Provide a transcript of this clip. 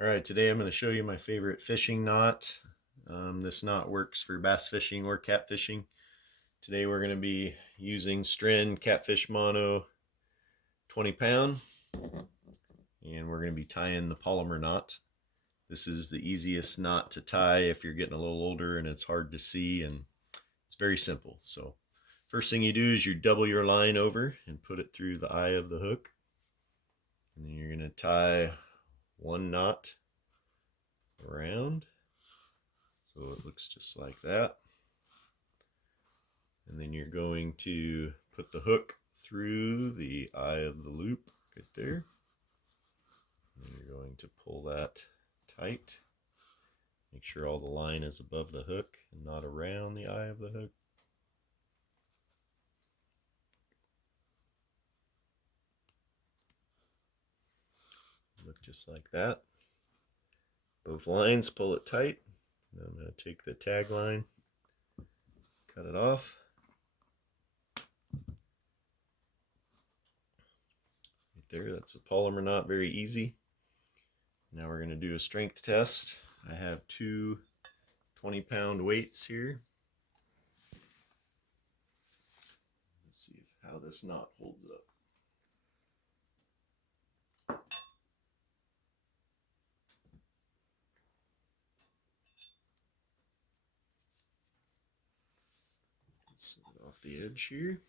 All right, today I'm going to show you my favorite fishing knot. This knot works for bass fishing or catfishing. Today we're going to be using Stren Catfish Mono 20 pound, and we're going to be tying the polymer knot. This is the easiest knot to tie if you're getting a little older and it's hard to see, and it's very simple. So first thing you do is you double your line over and put it through the eye of the hook, and then you're going to tie one knot around, so it looks just like that. And then you're going to put the hook through the eye of the loop right there, and you're going to pull that tight. Make sure all the line is above the hook and not around the eye of the hook. Look just like that. Both lines, pull it tight. Now I'm going to take the tag line, cut it off. Right there, that's the polymer knot, very easy. Now we're going to do a strength test. I have two 20-pound weights here. Let's see how this knot holds up. Set it off the edge here.